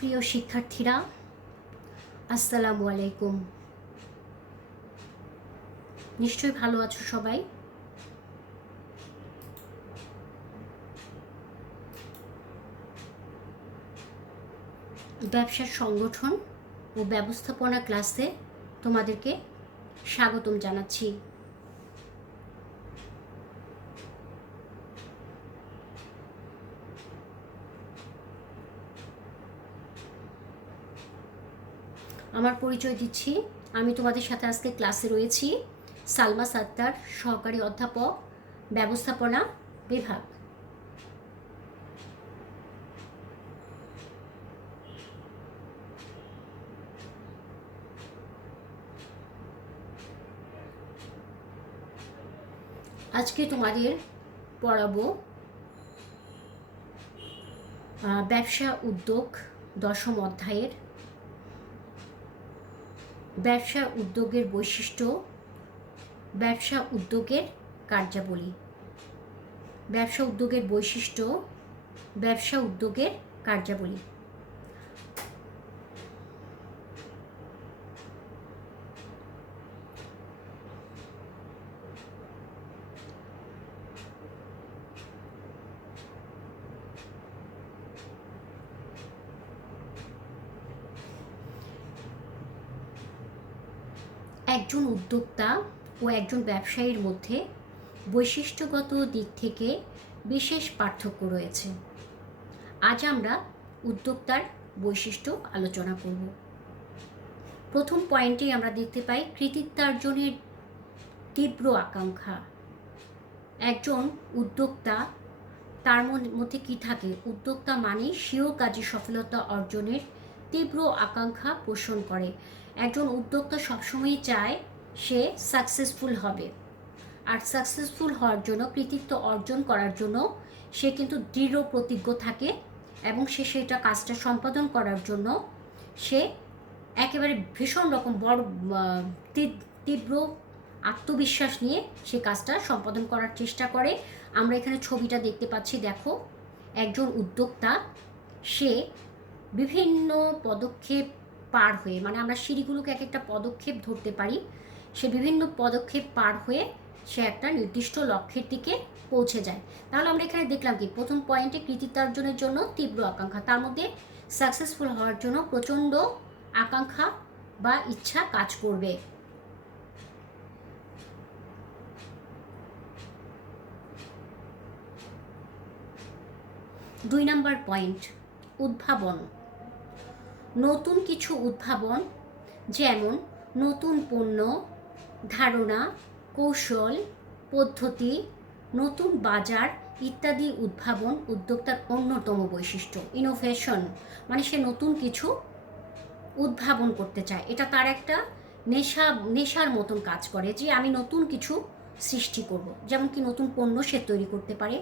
প্রিয় শিক্ষার্থীরা, আসসালামু আলাইকুম। নিশ্চয়ই ভালো আছো সবাই। ব্যবসার সংগঠন ও ব্যবস্থাপনা ক্লাসে তোমাদেরকে স্বাগতম জানাচ্ছি। আমার পরিচয় দিচ্ছি, আমি তোমাদের সাথে আজকে ক্লাসে রয়েছি সালমা সাত্তার, সহকারী অধ্যাপক, ব্যবস্থাপনা বিভাগ। আজকে তোমাদের পড়াবো ব্যবসা উদ্যোগ 10ম অধ্যায়ের ব্যবসা উদ্যোগের বৈশিষ্ট্য, ব্যবসা উদ্যোগের কার্যাবলী। ব্যবসা উদ্যোগের বৈশিষ্ট্য, ব্যবসা উদ্যোগের কার্যাবলী। একজন উদ্যোক্তা ও একজন ব্যবসায়ীর মধ্যে বৈশিষ্ট্যগত দিক থেকে বিশেষ পার্থক্য রয়েছে। আজ আমরা উদ্যোক্তার বৈশিষ্ট্য আলোচনা করব। প্রথম পয়েন্টেই আমরা দেখতে পাই কৃতিত্বার্জনের তীব্র আকাঙ্ক্ষা। একজন উদ্যোক্তা, তার মধ্যে কি থাকে? উদ্যোক্তা মানে স্বীয় কাজে সফলতা অর্জনের তীব্র আকাঙ্ক্ষা পোষণ করে। একজন উদ্যোক্তা সবসময়ই চায় সে সাকসেসফুল হবে, আর সাকসেসফুল হওয়ার জন্য, কৃতিত্ব অর্জন করার জন্য সে কিন্তু দৃঢ় প্রতিজ্ঞ থাকে এবং সে সেটা কাজটা সম্পাদন করার জন্য সে একেবারে ভীষণ রকম বড় তীব্র আত্মবিশ্বাস নিয়ে সে কাজটা সম্পাদন করার চেষ্টা করে। আমরা এখানে ছবিটা দেখতে পাচ্ছি, দেখো, একজন উদ্যোক্তা সে বিভিন্ন পদক্ষেপ পার হয়ে, মানে আমরা সিঁড়িগুলোকে এক একটা পদক্ষেপ ধরতে পারি, সে বিভিন্ন পদক্ষেপ পার হয়ে সে একটা নির্দিষ্ট লক্ষ্যের দিকে পৌঁছে যায়। তাহলে আমরা এখানে দেখলাম কি, প্রথম পয়েন্টে কৃতিত্বার্জনের জন্য তীব্র আকাঙ্ক্ষা, তার মধ্যে সাকসেসফুল হওয়ার জন্য প্রচণ্ড আকাঙ্ক্ষা বা ইচ্ছা কাজ করবে। 2 নম্বর পয়েন্ট, উদ্ভাবন। নতুন কিছু উদ্ভাবন, যেমন নতুন পণ্য, ধারণা, কৌশল, পদ্ধতি, নতুন বাজার ইত্যাদি উদ্ভাবন উদ্যোক্তার অন্যতম বৈশিষ্ট্য। ইনোভেশন মানে সে নতুন কিছু উদ্ভাবন করতে চায়, এটা তার একটা নেশার মতন কাজ করে যে আমি নতুন কিছু সৃষ্টি করব। যেমন কি নতুন পণ্য সে তৈরি করতে পারে,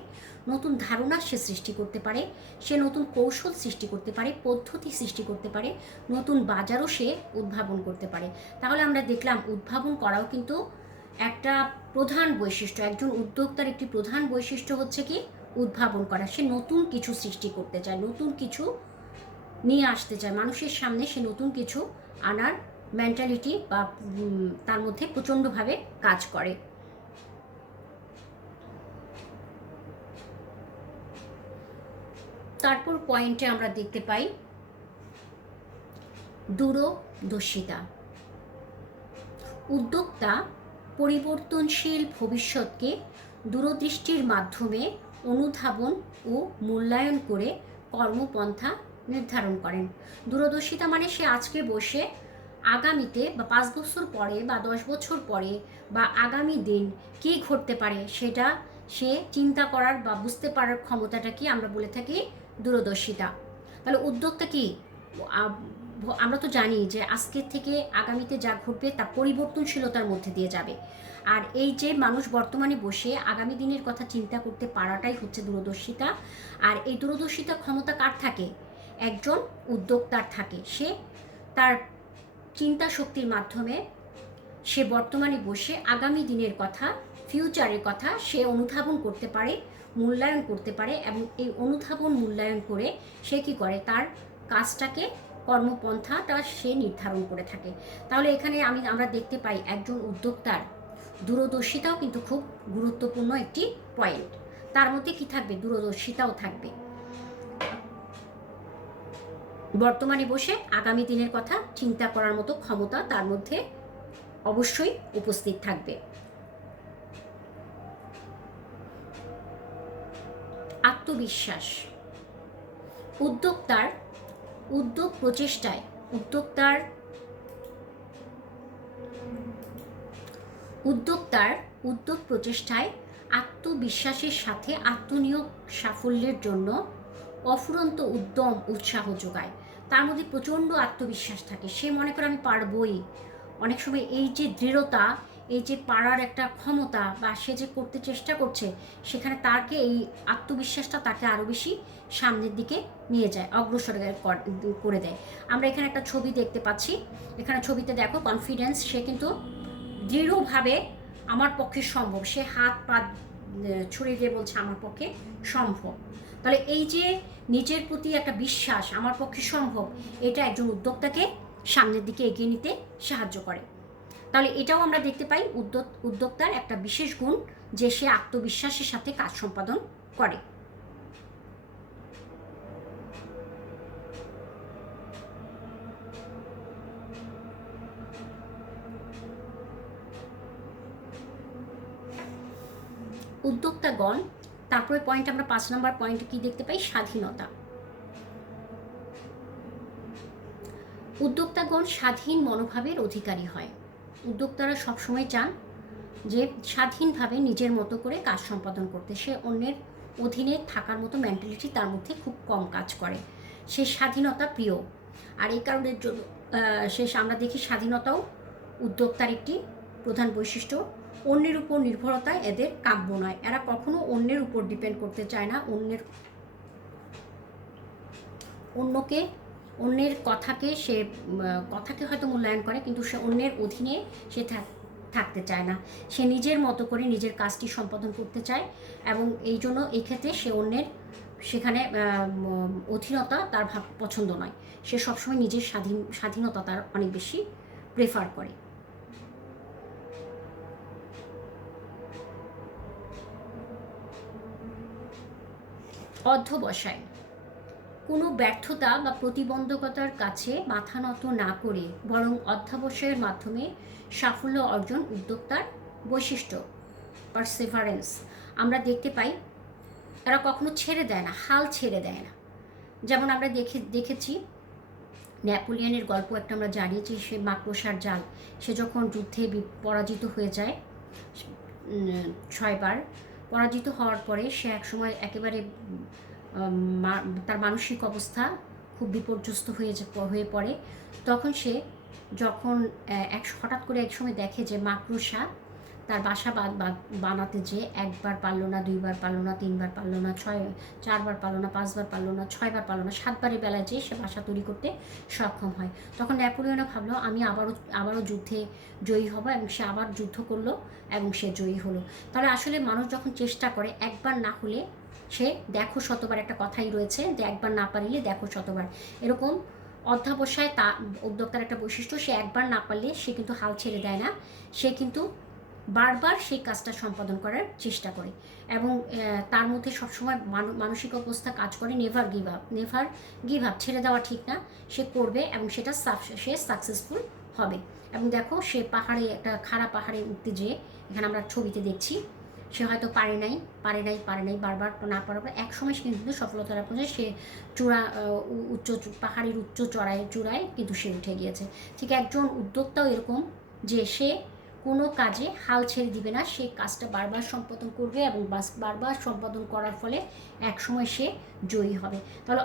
নতুন ধারণা সে সৃষ্টি করতে পারে, সে নতুন কৌশল সৃষ্টি করতে পারে, পদ্ধতি সৃষ্টি করতে পারে, নতুন বাজারও সে উদ্ভাবন করতে পারে। তাহলে আমরা দেখলাম উদ্ভাবন করাও কিন্তু একটা প্রধান বৈশিষ্ট্য। একজন উদ্যোক্তার একটি প্রধান বৈশিষ্ট্য হচ্ছে কি উদ্ভাবন করা। সে নতুন কিছু সৃষ্টি করতে চায়, নতুন কিছু নিয়ে আসতে চায় মানুষের সামনে, সে নতুন কিছু আনার মেন্টালিটি বা তার মধ্যে প্রচণ্ডভাবে কাজ করে। তারপর পয়েন্টে আমরা দেখতে পাই দূরদর্শিতা। উদ্যোক্তা পরিবর্তনশীল ভবিষ্যৎকে দূরদৃষ্টির মাধ্যমে অনুধাবন ও মূল্যায়ন করে কর্মপন্থা নির্ধারণ করেন। দূরদর্শিতা মানে সে আজকে বসে আগামীতে বা 5 বছর পরে বা 10 বছর পরে বা আগামী দিন কী ঘটতে পারে সেটা সে চিন্তা করার বা বুঝতে পারার ক্ষমতাটা কি আমরা বলে থাকি দূরদর্শিতা। তাহলে উদ্যোক্তা কি, আমরা তো জানি যে আজকের থেকে আগামীতে যা ঘটবে তা পরিবর্তনশীলতার মধ্যে দিয়ে যাবে, আর এই যে মানুষ বর্তমানে বসে আগামী দিনের কথা চিন্তা করতে পারাটাই হচ্ছে দূরদর্শিতা। আর এই দূরদর্শিতা ক্ষমতা কার থাকে? একজন উদ্যোক্তার থাকে। সে তার চিন্তা শক্তির মাধ্যমে সে বর্তমানে বসে আগামী দিনের কথা, ফিউচারের কথা সে অনুধাবন করতে পারে, মূল্যায়ন করতে পারে, এবং এই অনুধাবন মূল্যায়ন করে সে কী করে, তার কাজটাকে কর্মপন্থাটা সে নির্ধারণ করে থাকে। তাহলে এখানে আমরা দেখতে পাই একজন উদ্যোক্তার দূরদর্শিতাও কিন্তু খুব গুরুত্বপূর্ণ একটি পয়েন্ট। তার মধ্যে কি থাকবে? দূরদর্শিতাও থাকবে। বর্তমানে বসে আগামী দিনের কথা চিন্তা করার মতো ক্ষমতা তার মধ্যে অবশ্যই উপস্থিত থাকবে। আত্মবিশ্বাস। উদ্যোক্তার উদ্যোগ প্রচেষ্টায় উদ্যোগ প্রচেষ্টায় আত্মবিশ্বাসের সাথে আত্মনিয়োগ সাফল্যের জন্য অফুরন্ত উদ্যম উৎসাহ যোগায়। তার মধ্যে প্রচণ্ড আত্মবিশ্বাস থাকে, সে মনে করে আমি পারবই। অনেক সময় এই যে দৃঢ়তা, এই যে পারার একটা ক্ষমতা বা সে যে করতে চেষ্টা করছে, সেখানে তাকে এই আত্মবিশ্বাসটা তাকে আরও বেশি সামনের দিকে নিয়ে যায়, অগ্রসর করে দেয়। আমরা এখানে একটা ছবি দেখতে পাচ্ছি, এখানে ছবিতে দেখো কনফিডেন্স, সে কিন্তু দৃঢ়ভাবে আমার পক্ষে সম্ভব, সে হাত পা ছড়িয়ে দিয়ে বলছে আমার পক্ষে সম্ভব। তাহলে এই যে নিজের প্রতি একটা বিশ্বাস, আমার পক্ষে সম্ভব, এটা একজন উদ্যোক্তাকে সামনের দিকে এগিয়ে নিতে সাহায্য করে। তাহলে এটাও আমরা দেখতে পাই উদ্যোক্তার একটা বিশেষ গুণ, যে সে আত্মবিশ্বাসের সাথে কাজ সম্পাদন করে। উদ্যোক্তাগণ, তারপরে পয়েন্ট আমরা 5 নম্বর পয়েন্ট কি দেখতে পাই? স্বাধীনতা। উদ্যোক্তাগণ স্বাধীন মনোভাবের অধিকারী হয়। উদ্যোক্তারা সবসময় চান যে স্বাধীনভাবে নিজের মতো করে কাজ সম্পাদন করতে। সে অন্যের অধীনে থাকার মতো মেন্টালিটি তার মধ্যে খুব কম কাজ করে, সে স্বাধীনতা প্রিয়। আর এই কারণের জন্য আমরা দেখি স্বাধীনতাও উদ্যোক্তার একটি প্রধান বৈশিষ্ট্য। অন্যের উপর নির্ভরতা এদের কাম্য নয়, এরা কখনো অন্যের উপর ডিপেন্ড করতে চায় না, অন্যের কথাকে হয়তো মূল্যায়ন করে, কিন্তু সে অন্যের অধীনে সে থাকতে চায় না। সে নিজের মতো করে নিজের কাজটি সম্পাদন করতে চায়, এবং এই জন্য এই ক্ষেত্রে সে অন্যের সেখানে অধীনতা তার পছন্দ নয়। সে সবসময় নিজের স্বাধীনতা তার অনেক বেশি প্রেফার করে। অধ্যবসায়। কোনো ব্যর্থতা বা প্রতিবন্ধকতার কাছে মাথা নত না করে বরং অধ্যবসায়ের মাধ্যমে সাফল্য অর্জন উদ্যোক্তার বৈশিষ্ট্য। পারসেভারেন্স। আমরা দেখতে পাই এরা কখনো ছেড়ে দেয় না, হাল ছেড়ে দেয় না। যেমন আমরা দেখেছি নেপোলিয়নের গল্প একটা আমরা জানি, যে সে মাকড়সার জাল, সে যখন যুদ্ধে পরাজিত হয়ে যায় 6 বার, পরাজিত হওয়ার পরে সে একসময় একেবারে তার মানসিক অবস্থা খুব বিপর্যস্ত হয়ে পড়ে। তখন সে যখন হঠাৎ করে একসময় দেখে যে মাকড়সা তার বাসা বানাতে যে 1 বার পারলো না, 2 বার পারলো না, 3 বার পারলো না, 4 বার পারলো না, 5 বার পারলো না, 6 বার পারলো না, 7 বারের বেলায় যেয়ে সে বাসা তৈরি করতে সক্ষম হয়। তখন নেপোলিয়নে ভাবলো আমি আবারও যুদ্ধে জয়ী হব, এবং সে আবার যুদ্ধ করলো এবং সে জয়ী হলো। তাহলে আসলে মানুষ যখন চেষ্টা করে, একবার না হলে সে দেখো শতবার, একটা কথাই রয়েছে যে একবার না পারলে দেখো শতবার। এরকম অধ্যবসায় উদ্যোক্তার একটা বৈশিষ্ট্য, সে একবার না পারলে সে কিন্তু হাল ছেড়ে দেয় না, সে কিন্তু বারবার সেই কাজটা সম্পাদন করার চেষ্টা করে, এবং তার মধ্যে সবসময় মানসিক অবস্থা কাজ করে নেভার গিভ আপ, ছেড়ে দেওয়া ঠিক না, সে করবে এবং সে সাকসেসফুল হবে। এবং দেখো সে একটা খাড়া পাহাড়ে উঠতে যেয়ে, এখানে আমরা ছবিতে দেখছি, সে হয়তো পারে নাই বারবার না পারার পর একসময় সে কিন্তু সফলতা লাভ করেছে, সে পাহাড়ের উচ্চ চূড়ায় কিন্তু সে উঠে গিয়েছে। ঠিক একজন উদ্যোক্তাও এরকম, যে সে কোনো কাজে হাল ছেড়ে দিবে না, সে কাজটা বারবার সম্পাদন করবে, এবং বারবার সম্পাদন করার ফলে একসময় সে জয়ী হবে। তাহলে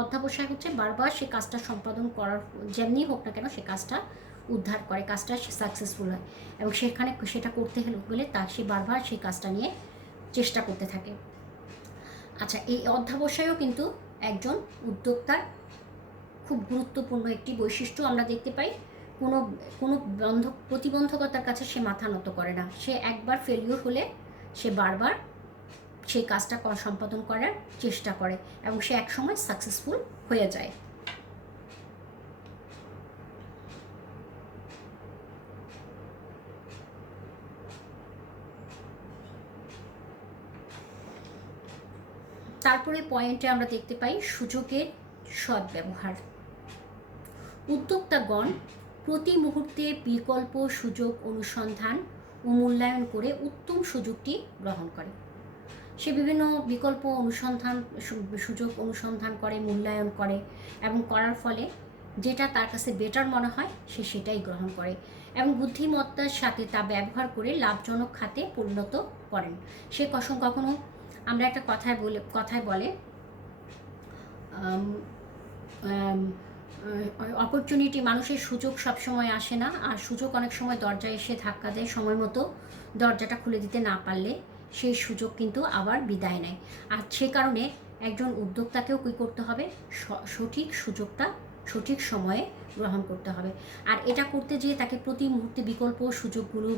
অধ্যবসায় হচ্ছে বারবার সে কাজটা সম্পাদন করার, যেমনি হোক না কেন সে কাজটা উদ্ধার করে, কাজটা সাকসেসফুল হয়, এবং সেটা করতে গেলে সে বারবার সেই কাজটা নিয়ে চেষ্টা করতে থাকে। আচ্ছা, এই অধ্যবসায়ও কিন্তু একজন উদ্যোক্তার খুব গুরুত্বপূর্ণ একটি বৈশিষ্ট্য। আমরা দেখতে পাই কোনো প্রতিবন্ধকতার কাছে সে মাথা নত করে না, সে একবার ফেলিওর হলে সে বারবার সেই কাজটা সম্পাদন করার চেষ্টা করে, এবং সে একসময় সাকসেসফুল হয়ে যায়। তারপরে পয়েন্টে আমরা দেখতে পাই সুযোগের সদ্ব্যবহার। উদ্যোক্তাগণ প্রতি মুহূর্তে বিকল্প সুযোগ অনুসন্ধান ও মূল্যায়ন করে উত্তম সুযোগটি গ্রহণ করে। সে বিভিন্ন বিকল্প সুযোগ অনুসন্ধান করে, মূল্যায়ন করে এবং করার ফলে যেটা তার কাছে বেটার মনে হয় সে সেটাই গ্রহণ করে এবং বুদ্ধিমত্তার সাথে তা ব্যবহার করে লাভজনক খাতে পরিণত করেন। সে কখনো আমরা একটা কথায় বলে অপরচুনিটি, মানুষের সুযোগ সবসময় আসে না, আর সুযোগ অনেক সময় দরজায় এসে ধাক্কা দেয়। সময় মতো দরজাটা খুলে দিতে না পারলে সেই সুযোগ কিন্তু আবার বিদায় নেয়। আর সে কারণে একজন উদ্যোক্তাকেও কী করতে হবে, সঠিক সুযোগটা সঠিক সময়ে গ্রহণ করতে হবে। আর এটা করতে যেয়ে তাকে প্রতি মুহূর্তে বিকল্প সুযোগগুলো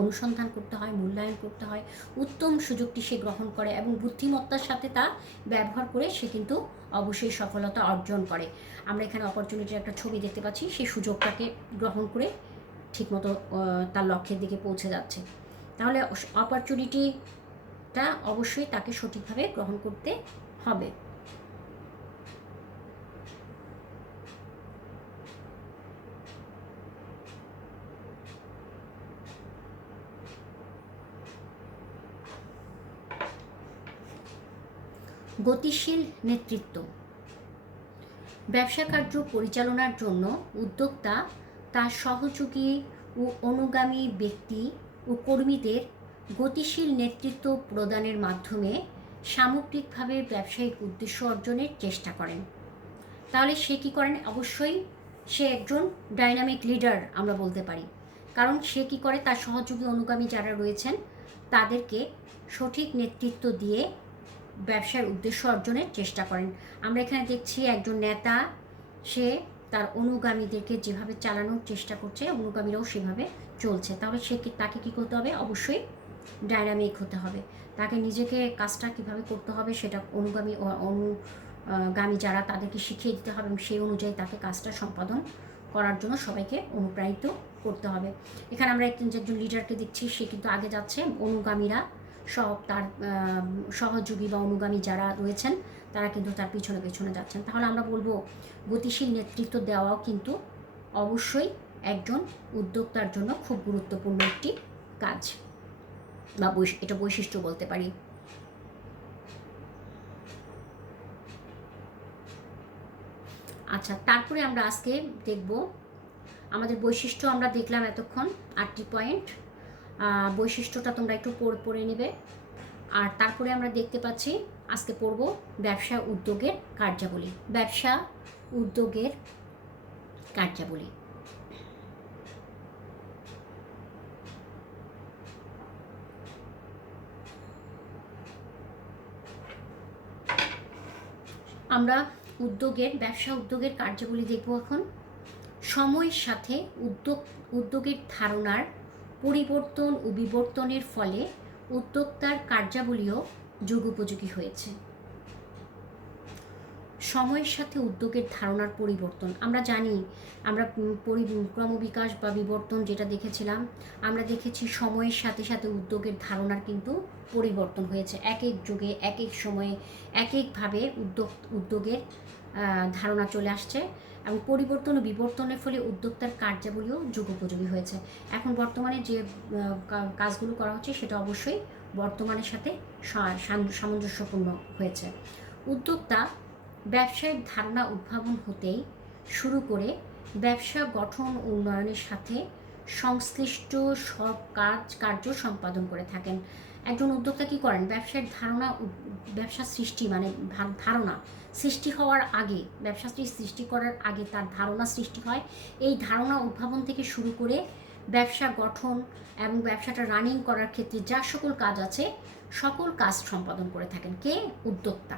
অনুসন্ধান করতে হয়, মূল্যায়ন করতে হয়। উত্তম সুযোগটি সে গ্রহণ করে এবং বুদ্ধিমত্তার সাথে তা ব্যবহার করে সে কিন্তু অবশ্যই সফলতা অর্জন করে। আমরা এখানে অপরচুনিটির একটা ছবি দেখতে পাচ্ছি, সেই সুযোগটাকে গ্রহণ করে ঠিকমতো তার লক্ষ্যের দিকে পৌঁছে যাচ্ছে। তাহলে অপরচুনিটিটা অবশ্যই তাকে সঠিকভাবে গ্রহণ করতে হবে। গতিশীল নেতৃত্ব। ব্যবসা কার্য পরিচালনার জন্য উদ্যোক্তা তার সহযোগী ও অনুগামী ব্যক্তি ও কর্মীদের গতিশীল নেতৃত্ব প্রদানের মাধ্যমে সামগ্রিকভাবে ব্যবসায়িক উদ্দেশ্য অর্জনের চেষ্টা করেন। তাহলে সে কী করেন, অবশ্যই সে একজন ডাইনামিক লিডার আমরা বলতে পারি। কারণ সে কী করে, তার সহযোগী অনুগামী যারা রয়েছেন তাদেরকে সঠিক নেতৃত্ব দিয়ে ব্যবসার উদ্দেশ্য অর্জনের চেষ্টা করেন। আমরা এখানে দেখছি একজন নেতা, সে তার অনুগামীদেরকে যেভাবে চালানোর চেষ্টা করছে, অনুগামীরাও সেভাবে চলছে। তাহলে তাকে কী করতে হবে, অবশ্যই ডাইনামিক হতে হবে। তাকে নিজেকে কাজটা কীভাবে করতে হবে সেটা অনুগামী যারা তাদেরকে শিখিয়ে দিতে হবে এবং সেই অনুযায়ী তাকে কাজটা সম্পাদন করার জন্য সবাইকে অনুপ্রাণিত করতে হবে। এখানে আমরা একজন লিডারকে দেখছি, সে কিন্তু আগে যাচ্ছে, অনুগামীরা সব তার সহযোগী বা অনুগামী যারা রয়েছেন তারা কিন্তু তার পিছনে পিছনে যাচ্ছেন। তাহলে আমরা বলবো গতিশীল নেতৃত্ব দেওয়াও কিন্তু অবশ্যই একজন উদ্যোক্তার জন্য খুব গুরুত্বপূর্ণ একটি কাজ বা এটা বৈশিষ্ট্য বলতে পারি। আচ্ছা, তারপরে আমরা আজকে দেখব আমাদের বৈশিষ্ট্য। আমরা দেখলাম এতক্ষণ 8টি পয়েন্ট। বৈশিষ্ট্যটা তোমরা একটু পড়ে নেবে। আর তারপরে আমরা দেখতে পাচ্ছি আজকে পড়ব ব্যবসা উদ্যোগের কার্যাবলী। ব্যবসা উদ্যোগের কার্যাবলী। আমরা ব্যবসা উদ্যোগের কার্যাবলী দেখব এখন। সময়ের সাথে উদ্যোগের ধারণার পরিবর্তন ও বিবর্তনের ফলে উদ্যোক্তার কার্যাবলীও যুগোপযোগী হয়েছে। সময়ের সাথে উদ্যোগের ধারণার পরিবর্তন, আমরা জানি, আমরা ক্রমবিকাশ বা বিবর্তন যেটা দেখেছিলাম, আমরা দেখেছি সময়ের সাথে সাথে উদ্যোগের ধারণার কিন্তু পরিবর্তন হয়েছে। এক এক যুগে এক এক সময়ে এক একভাবে উদ্যোগের ধারণা চলে আসছে এবং পরিবর্তন ও বিবর্তনের ফলে উদ্যোক্তার কার্যাবলীও যুগোপযোগী হয়েছে। এখন বর্তমানে যে কাজগুলো করা হচ্ছে সেটা অবশ্যই বর্তমানের সাথে সামঞ্জস্যপূর্ণ হয়েছে। উদ্যোক্তা ব্যবসায়িক ধারণা উদ্ভাবন হতেই শুরু করে ব্যবসা গঠন উন্নয়নের সাথে সংশ্লিষ্ট সব কার্য সম্পাদন করে থাকেন। একজন উদ্যোক্তা কী করেন, ব্যবসা সৃষ্টি মানে ধারণা সৃষ্টি হওয়ার আগে, ব্যবসাটি সৃষ্টি করার আগে তার ধারণা সৃষ্টি হয়। এই ধারণা উদ্ভাবন থেকে শুরু করে ব্যবসা গঠন এবং ব্যবসাটা রানিং করার ক্ষেত্রে যা সকল কাজ আছে সকল কাজ সম্পাদন করে থাকেন কে, উদ্যোক্তা।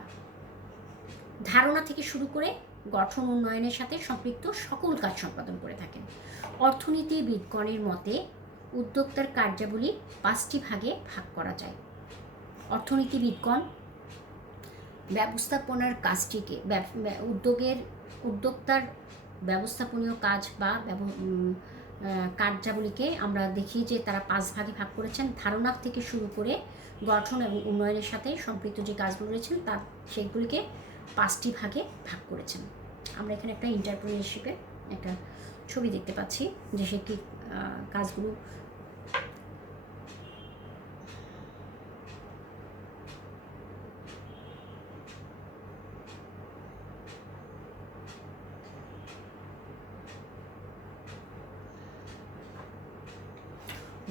ধারণা থেকে শুরু করে গঠন উন্নয়নের সাথে সম্পৃক্ত সকল কাজ সম্পাদন করে থাকেন। অর্থনীতিবিদগণের মতে উদ্যোক্তার কার্যাবলী 5টি ভাগে ভাগ করা যায়। অর্থনীতিবিদগণ ব্যবস্থাপনার কাজটিকে উদ্যোক্তার ব্যবস্থাপনীয় কাজ বা কার্যাবলীকে আমরা দেখি যে তারা 5 ভাগে ভাগ করেছেন। ধারণা থেকে শুরু করে গঠন এবং উন্নয়নের সাথে সম্পৃক্ত যে কাজগুলো রয়েছেন তার সেগুলিকে 5টি ভাগে ভাগ করেছেন। আমরা এখানে একটা এন্টারপ্রেনিয়রশিপের একটা ছবি দেখতে পাচ্ছি যে সে কি কাজগুলো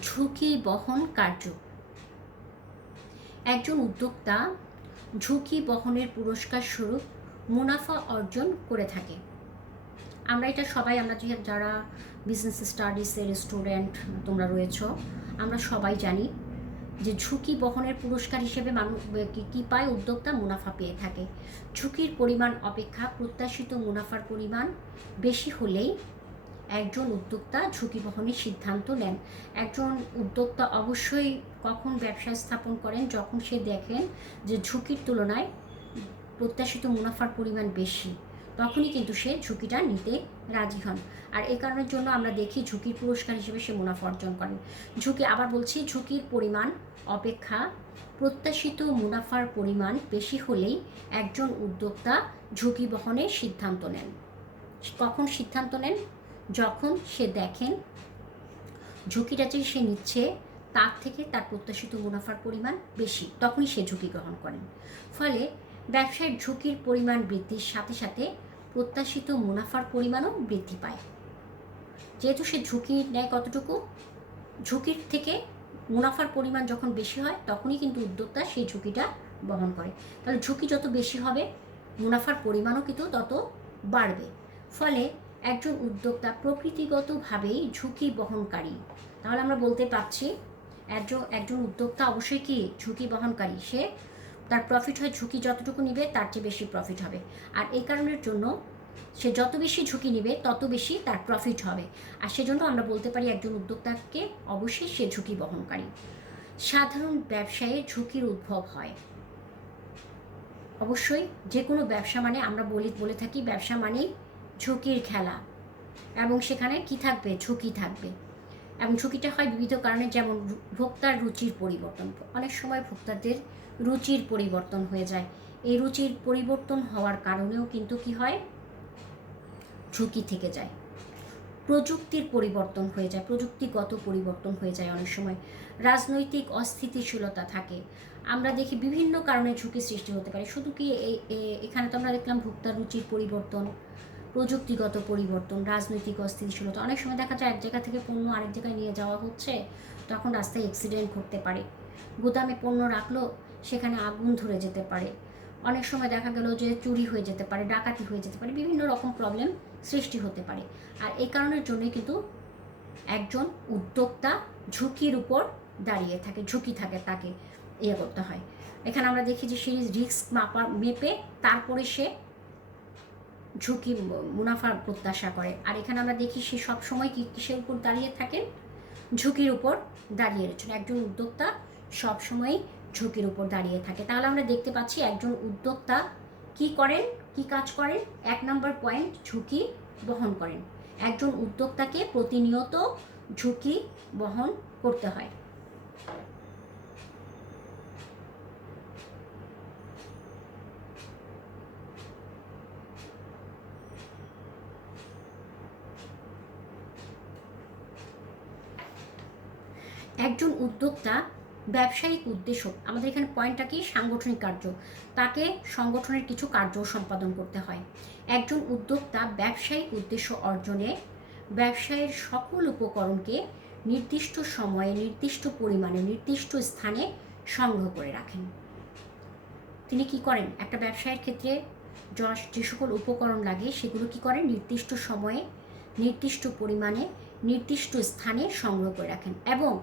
ঝুঁকি বহন কার্য। একজন উদ্যোক্তা ঝুঁকি বহনের পুরস্কার স্বরূপ মুনাফা অর্জন করে থাকে। আমরা এটা সবাই, আমরা যারা বিজনেস স্টাডিজের স্টুডেন্ট তোমরা রয়েছো, আমরা সবাই জানি যে ঝুঁকি বহনের পুরস্কার হিসেবে মানুষ কী পায়? উদ্যোক্তা মুনাফা পেয়ে থাকে। ঝুঁকির পরিমাণ অপেক্ষা প্রত্যাশিত মুনাফার পরিমাণ বেশি হলেই একজন উদ্যোক্তা ঝুঁকি বহনের সিদ্ধান্ত নেন। একজন উদ্যোক্তা অবশ্যই কখন ব্যবসা স্থাপন করেন? যখন সে দেখেন যে ঝুঁকির তুলনায় প্রত্যাশিত মুনাফার পরিমাণ বেশি, তখনই কিন্তু সে ঝুঁকিটা নিতে রাজি হন। আর এই কারণের জন্য আমরা দেখি ঝুঁকির পুরস্কার হিসেবে সে মুনাফা অর্জন করেন। ঝুঁকি, আবার বলছি, ঝুঁকির পরিমাণ অপেক্ষা প্রত্যাশিত মুনাফার পরিমাণ বেশি হলেই একজন উদ্যোক্তা ঝুঁকি বহনের সিদ্ধান্ত নেন। কখন সিদ্ধান্ত নেন? যখন সে দেখেন ঝুঁকিটা যে সে নিচ্ছে তার থেকে তার প্রত্যাশিত মুনাফার পরিমাণ বেশি, তখনই সে ঝুঁকি গ্রহণ করেন। ফলে ব্যবসায়ের ঝুঁকির পরিমাণ বৃদ্ধির সাথে সাথে প্রত্যাশিত মুনাফার পরিমাণও বৃদ্ধি পায়। যেহেতু সে ঝুঁকি নেয় কতটুকু, ঝুঁকির থেকে মুনাফার পরিমাণ যখন বেশি হয় তখনই কিন্তু উদ্যোক্তা সেই ঝুঁকিটা বহন করে। তাহলে ঝুঁকি যত বেশি হবে মুনাফার পরিমাণও কিন্তু তত বাড়বে। ফলে একজন উদ্যোক্তা প্রকৃতিগতভাবেই ঝুঁকি বহনকারী। তাহলে আমরা বলতে পারছি একজন উদ্যোক্তা অবশ্যই কি ঝুঁকি বহনকারী। সে তার প্রফিট হয়, ঝুঁকি যতটুকু নিবে তার চেয়ে বেশি প্রফিট হবে। আর এই কারণের জন্য সে যত বেশি ঝুঁকি নিবে তত বেশি তার প্রফিট হবে। আর সেজন্য আমরা বলতে পারি একজন উদ্যোক্তাকে অবশ্যই সে ঝুঁকি বহনকারী। সাধারণ ব্যবসায়ে ঝুঁকির উদ্ভব হয়। অবশ্যই যে কোনো ব্যবসা মানে আমরা বলে থাকি ব্যবসা মানেই ঝুঁকির খেলা, এবং সেখানে কি থাকবে? ঝুঁকি থাকবে। এবং ঝুঁকিটা হয় বিবিধ কারণে, যেমন ভোক্তার রুচির পরিবর্তন। অনেক সময় ভোক্তাদের রুচির পরিবর্তন হয়ে যায়। এই রুচির পরিবর্তন হওয়ার কারণেও কিন্তু কি হয়? ঝুঁকি থেকে যায়। প্রযুক্তির পরিবর্তন হয়ে যায়, প্রযুক্তিগত পরিবর্তন হয়ে যায়। অনেক সময় রাজনৈতিক অস্থিতিশীলতা থাকে। আমরা দেখি বিভিন্ন কারণে ঝুঁকি সৃষ্টি হতে পারে। শুধু কি এখানে তো আমরা দেখলাম ভোক্তার রুচির পরিবর্তন, প্রযুক্তিগত পরিবর্তন, রাজনৈতিক অস্থিতিশীলতা। অনেক সময় দেখা যায় এক জায়গা থেকে পণ্য আরেক জায়গায় নিয়ে যাওয়া হচ্ছে, তখন রাস্তায় অ্যাক্সিডেন্ট ঘটতে পারে। গুদামে পণ্য রাখলো, সেখানে আগুন ধরে যেতে পারে। অনেক সময় দেখা গেল যে চুরি হয়ে যেতে পারে, ডাকাতি হয়ে যেতে পারে, বিভিন্ন রকম প্রবলেম সৃষ্টি হতে পারে। আর এই কারণের জন্যই কিন্তু একজন উদ্যোক্তা ঝুঁকির উপর দাঁড়িয়ে থাকে, ঝুঁকি থাকে, তাকে করতে হয়। এখানে আমরা দেখি যে সে রিস্ক মেপে তারপরে সে ঝুঁকি মুনাফার প্রত্যাশা করে। আর এখানে আমরা দেখি সে সবসময় কিসের উপর দাঁড়িয়ে থাকেন? ঝুঁকির উপর দাঁড়িয়ে রয়েছেন। একজন উদ্যোক্তা সবসময় ঝুঁকির উপর দাঁড়িয়ে থাকে। তাহলে আমরা দেখতে পাচ্ছি একজন উদ্যোক্তা কি করেন, কি কাজ করেন? 1 নম্বর পয়েন্ট, ঝুঁকি বহন করেন। একজন উদ্যোক্তাকে প্রতিনিয়ত ঝুঁকি বহন করতে হয়। একজন উদ্যোক্তা ব্যবসায়িক উদ্দেশ্য, আমাদের এখানে পয়েন্টটা কি? সাংগঠনিক কার্য। তাকে সংগঠনের কিছু কার্য সম্পাদন করতে হয়। একজন উদ্যোক্তা ব্যবসায়িক উদ্দেশ্য অর্জনে ব্যবসায়ের সকল উপকরণকে নির্দিষ্ট সময়ে, নির্দিষ্ট পরিমাণে, নির্দিষ্ট স্থানে সংগ্রহ করে রাখেন। তিনি কি করেন? একটা ব্যবসায়ের ক্ষেত্রে যে সকল উপকরণ লাগে সেগুলো কি করেন? নির্দিষ্ট সময়ে, নির্দিষ্ট পরিমাণে, নির্দিষ্ট স্থানে সংগ্রহ করে রাখেন এবং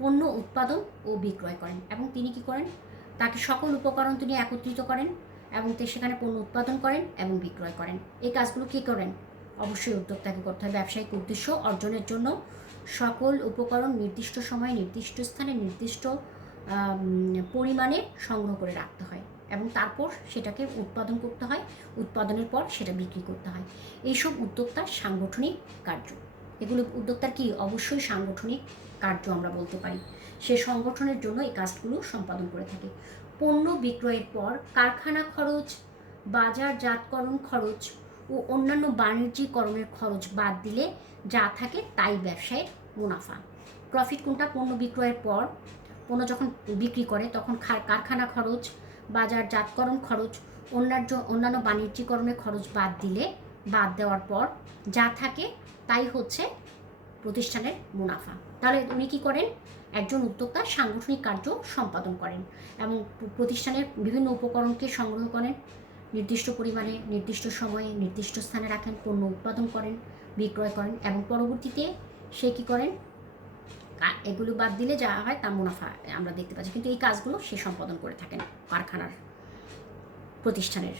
পণ্য উৎপাদন ও বিক্রয় করেন। এবং তিনি কি করেন? তাকে সকল উপকরণ তিনি একত্রিত করেন এবং সেখানে পণ্য উৎপাদন করেন এবং বিক্রয় করেন। এই কাজগুলো কী করেন? অবশ্যই উদ্যোক্তাকে করতে হয়। ব্যবসায়িক উদ্দেশ্য অর্জনের জন্য সকল উপকরণ নির্দিষ্ট সময়ে, নির্দিষ্ট স্থানে, নির্দিষ্ট পরিমাণে সংগ্রহ করে রাখতে হয় এবং তারপর সেটাকে উৎপাদন করতে হয়। উৎপাদনের পর সেটা বিক্রি করতে হয়। এইসব উদ্যোক্তার সাংগঠনিক কার্য। এগুলো উদ্যোক্তার কি অবশ্যই সাংগঠনিক কার্য আমরা বলতে পারি। সে সংগঠনের জন্য এই কাজগুলো সম্পাদন করে থাকে। পণ্য বিক্রয়ের পর কারখানা খরচ, বাজারজাতকরণ খরচ ও অন্যান্য বাণিজ্যিকরণের খরচ বাদ দিলে যা থাকে তাই ব্যবসায়ের মুনাফা। প্রফিট কোনটা? পণ্য বিক্রয়ের পর পণ্য যখন বিক্রি করে তখন কারখানা খরচ, বাজারজাতকরণ খরচ, অন্যান্য বাণিজ্যিকরণের খরচ বাদ দেওয়ার পর যা থাকে তাই হচ্ছে প্রতিষ্ঠানের মুনাফা। তাহলে উনি কী করেন? একজন উদ্যোক্তা সাংগঠনিক কার্য সম্পাদন করেন এবং প্রতিষ্ঠানের বিভিন্ন উপকরণকে সংগ্রহ করেন, নির্দিষ্ট পরিমাণে, নির্দিষ্ট সময়ে, নির্দিষ্ট স্থানে রাখেন, পণ্য উৎপাদন করেন, বিক্রয় করেন এবং পরবর্তীতে সে কী করেন? এগুলো বাদ দিলে যা হয় তা মুনাফা আমরা দেখতে পাচ্ছি। কিন্তু এই কাজগুলো সে সম্পাদন করে থাকেন কারখানার, প্রতিষ্ঠানের।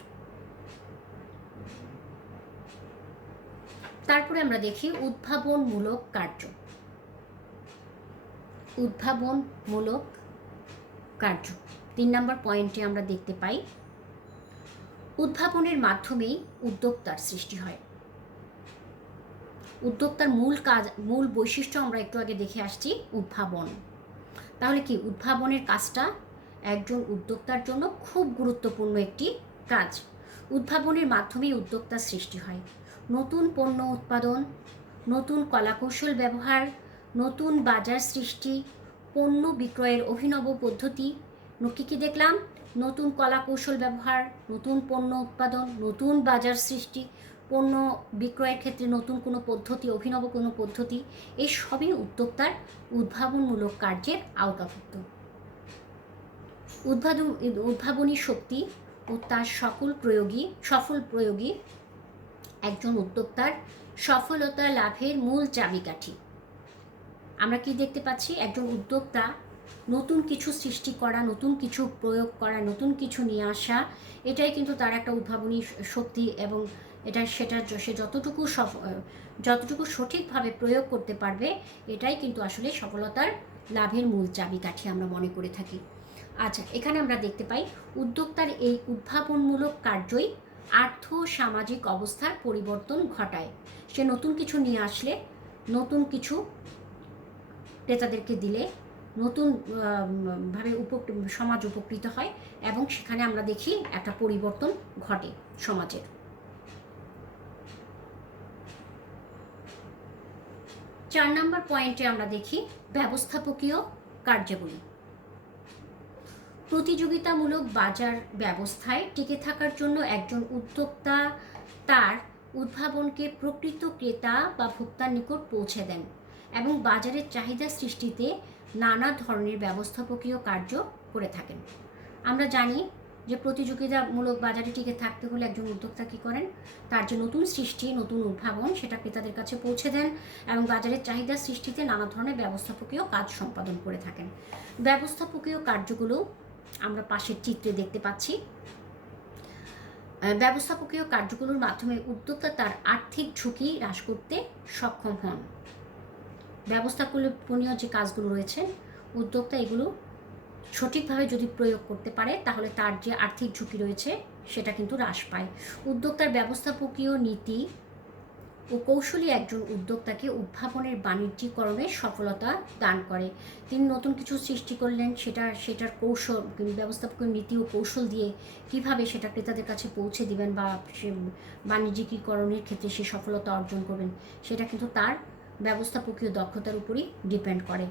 তারপরে আমরা দেখি উদ্ভাবনমূলক কার্য। উদ্ভাবনমূলক কার্য 3 নম্বর পয়েন্টে আমরা দেখতে পাই উদ্ভাবনের মাধ্যমেই উদ্যোক্তার সৃষ্টি হয়। উদ্যোক্তার মূল বৈশিষ্ট্য আমরা একটু আগে দেখে আসছি, উদ্ভাবন। তাহলে কি উদ্ভাবনের কাজটা একজন উদ্যোক্তার জন্য খুব গুরুত্বপূর্ণ একটি কাজ। উদ্ভাবনের মাধ্যমেই উদ্যোক্তার সৃষ্টি হয়। নতুন পণ্য উৎপাদন, নতুন কলাকৌশল ব্যবহার, নতুন বাজার সৃষ্টি, পণ্য বিক্রয়ের অভিনব পদ্ধতি। কী দেখলাম? নতুন কলাকৌশল ব্যবহার, নতুন পণ্য উৎপাদন, নতুন বাজার সৃষ্টি, পণ্য বিক্রয়ের ক্ষেত্রে নতুন কোনো পদ্ধতি, অভিনব কোনো পদ্ধতি, এই সবই উদ্যোক্তার উদ্ভাবনমূলক কার্যের আওতাভুক্ত। উদ্ভাবনী শক্তি ও তার সফল প্রয়োগী একজন উদ্যোক্তার সফলতা লাভের মূল চাবিকাঠি। আমরা কি দেখতে পাচ্ছি? একজন উদ্যোক্তা নতুন কিছু সৃষ্টি করা, নতুন কিছু প্রয়োগ করা, নতুন কিছু নিয়ে আসা, এটাই কিন্তু তার একটা উদ্ভাবনী শক্তি এবং সে যতটুকু সঠিকভাবে প্রয়োগ করতে পারবে এটাই কিন্তু আসলে সফলতার লাভের মূল চাবিকাঠি আমরা মনে করে থাকি। আচ্ছা, এখানে আমরা দেখতে পাই উদ্যোক্তার এই উদ্ভাবনমূলক কার্যই আর্থ সামাজিক অবস্থার পরিবর্তন ঘটায়। সে নতুন কিছু নিয়ে আসলে, নতুন কিছু ক্রেতাদেরকে দিলে নতুন ভাবে সমাজ উপকৃত হয় এবং সেখানে আমরা দেখি একটা পরিবর্তন ঘটে সমাজের। 4 নম্বর পয়েন্টে আমরা দেখি ব্যবস্থাপকীয় কার্যাবলী। প্রতিযোগিতামূলক বাজার ব্যবস্থায় টিকে থাকার জন্য একজন উদ্যোক্তা তার উদ্ভাবনকে প্রকৃত ক্রেতা বা ভোক্তার নিকট পৌঁছে দেন এবং বাজারের চাহিদা সৃষ্টিতে নানা ধরনের ব্যবস্থাপকীয় কার্য করে থাকেন। আমরা জানি যে প্রতিযোগিতামূলক বাজারে টিকে থাকতে হলে একজন উদ্যোক্তা কী করেন? তার যে নতুন সৃষ্টি, নতুন উদ্ভাবন সেটা ক্রেতাদের কাছে পৌঁছে দেন এবং বাজারের চাহিদা সৃষ্টিতে নানা ধরনের ব্যবস্থাপকীয় কাজ সম্পাদন করে থাকেন। ব্যবস্থাপকীয় কার্যগুলো আমরা পাশের চিত্রে দেখতে পাচ্ছি। ব্যবস্থাপকীয় কার্যগুলোর মাধ্যমে উদ্যোক্তা তার আর্থিক ঝুঁকি হ্রাস করতে সক্ষম হন। ব্যবস্থাপনীয় যে কাজগুলো রয়েছে, উদ্যোক্তা এগুলো সঠিকভাবে যদি প্রয়োগ করতে পারে তাহলে তার যে আর্থিক ঝুঁকি রয়েছে সেটা কিন্তু হ্রাস পায়। উদ্যোক্তার ব্যবস্থাপকীয় নীতি ও কৌশলী একজন উদ্যোক্তাকে উদ্ভাবনের বাণিজ্যিকরণে সফলতা দান করে। তিনি নতুন কিছু সৃষ্টি করলেন, সেটার কৌশল, ব্যবস্থাপকীয় নীতি ও কৌশল দিয়ে কিভাবে সেটা ক্রেতাদের কাছে পৌঁছে দিবেন বা সে বাণিজ্যিকীকরণের ক্ষেত্রে সে সফলতা অর্জন করবেন, সেটা কিন্তু তার ব্যবস্থাপকীয় দক্ষতার উপরই ডিপেন্ড করে।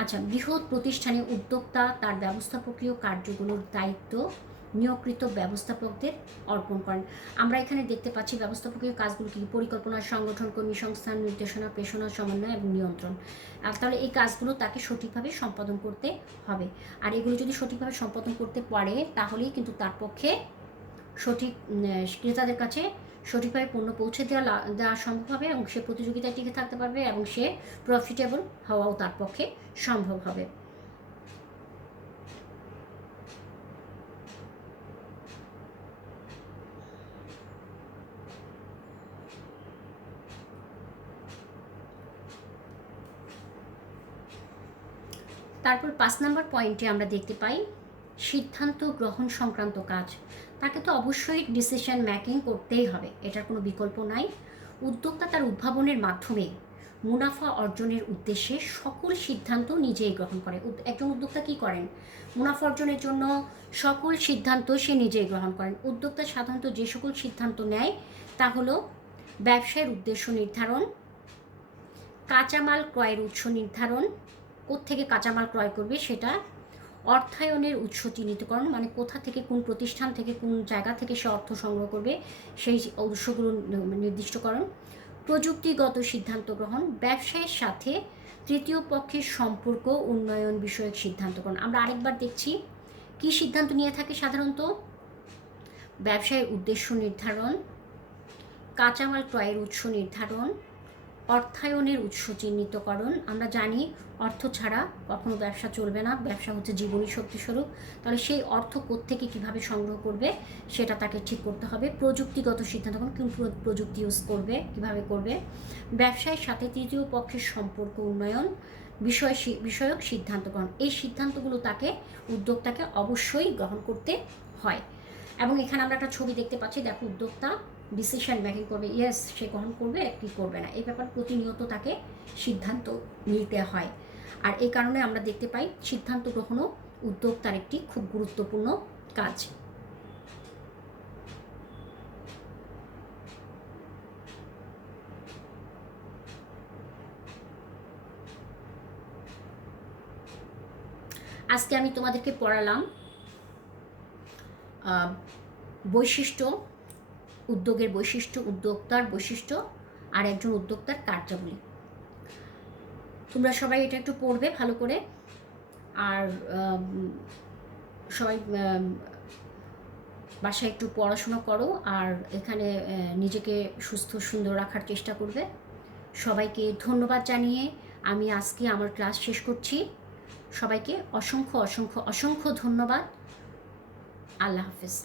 আচ্ছা, বৃহৎ প্রতিষ্ঠানে উদ্যোক্তা তার ব্যবস্থাপকীয় কার্যগুলোর দায়িত্ব নিয়োগকৃত ব্যবস্থাপকদের অর্পণ করেন। আমরা এখানে দেখতে পাচ্ছি ব্যবস্থাপকীয় কাজগুলো কি? পরিকল্পনা, সংগঠন, কর্মী সংস্থান, নির্দেশনা, প্রেষণা, সমন্বয় এবং নিয়ন্ত্রণ। তাহলে এই কাজগুলো তাকে সঠিকভাবে সম্পাদন করতে হবে। আর এগুলো যদি সঠিকভাবে সম্পাদন করতে পারে তাহলেই কিন্তু তার পক্ষে সঠিক ক্রেতাদের কাছে সঠিকভাবে পণ্য পৌঁছে দেওয়া সম্ভব হবে এবং সে প্রতিযোগিতায় টিকে থাকতে পারবে এবং সে প্রফিটেবল হওয়াও তার পক্ষে সম্ভব হবে। তারপর 5 নম্বর পয়েন্টে আমরা দেখতে পাই সিদ্ধান্ত গ্রহণ সংক্রান্ত কাজ। তাকে তো অবশ্যই ডিসিশন মেকিং করতেই হবে, এটার কোনো বিকল্প নাই। উদ্যোক্তা তার উদ্ভাবনের মাধ্যমে মুনাফা অর্জনের উদ্দেশ্যে সকল সিদ্ধান্ত নিজেই গ্রহণ করে। একজন উদ্যোক্তা কী করেন? মুনাফা অর্জনের জন্য সকল সিদ্ধান্ত সে নিজেই গ্রহণ করেন। উদ্যোক্তা সাধারণত যে সকল সিদ্ধান্ত নেয় তা হলো ব্যবসায়ের উদ্দেশ্য নির্ধারণ, কাঁচামাল ক্রয়ের উৎস নির্ধারণ, কোত্থেকে কাঁচামাল ক্রয় করবে সেটা, অর্থায়নের উৎস চিহ্নিতকরণ, মানে কোথা থেকে, কোন প্রতিষ্ঠান থেকে, কোন জায়গা থেকে সে অর্থ সংগ্রহ করবে সেই উৎসগুলো নির্দিষ্টকরণ, প্রযুক্তিগত সিদ্ধান্ত গ্রহণ, ব্যবসায়ের সাথে তৃতীয় পক্ষের সম্পর্ক উন্নয়ন বিষয়ক সিদ্ধান্ত গ্রহণ। আমরা আরেকবার দেখছি কি সিদ্ধান্ত নিয়ে থাকে সাধারণত? ব্যবসায়ের উদ্দেশ্য নির্ধারণ, কাঁচামাল ক্রয়ের উৎস নির্ধারণ, অর্থায়নের উৎস চিহ্নিতকরণ। আমরা জানি অর্থ ছাড়া কখনো ব্যবসা চলবে না, ব্যবসা হচ্ছে জীবনী শক্তিস্বরূপ। তাহলে সেই অর্থ কোত্থেকে কীভাবে সংগ্রহ করবে সেটা তাকে ঠিক করতে হবে। প্রযুক্তিগত সিদ্ধান্ত, কোন প্রযুক্তি ইউজ করবে, কীভাবে করবে, ব্যবসায়ের সাথে তৃতীয় পক্ষের সম্পর্ক উন্নয়ন বিষয়ক সিদ্ধান্ত গ্রহণ। এই সিদ্ধান্তগুলো তাকে, উদ্যোক্তাকে অবশ্যই গ্রহণ করতে হয়। এবং এখানে আমরা একটা ছবি দেখতে পাচ্ছি, দেখো উদ্যোক্তা ডিসিশন মেকিং করবে, ইয়েস সে গ্রহণ করবে কি করবে না, এই ব্যাপারে প্রতিনিয়ত তাকে সিদ্ধান্ত নিতে হয়। আর এই কারণে আমরা দেখতে পাই সিদ্ধান্ত গ্রহণও উদ্যোক্তার একটি খুব গুরুত্বপূর্ণ কাজ। আজকে আমি তোমাদেরকে পড়ালাম বৈশিষ্ট্য, উদ্যোগের বৈশিষ্ট্য, উদ্যোক্তার বৈশিষ্ট্য আর একজন উদ্যোক্তার কার্যাবলী। তোমরা সবাই এটা একটু পড়বে ভালো করে, আর সবাই বাসায় একটু পড়াশোনা করো, আর এখানে নিজেকে সুস্থ সুন্দর রাখার চেষ্টা করবে। সবাইকে ধন্যবাদ জানিয়ে আমি আজকে আমার ক্লাস শেষ করছি। সবাইকে অসংখ্য অসংখ্য অসংখ্য ধন্যবাদ। আল্লাহ হাফেজ।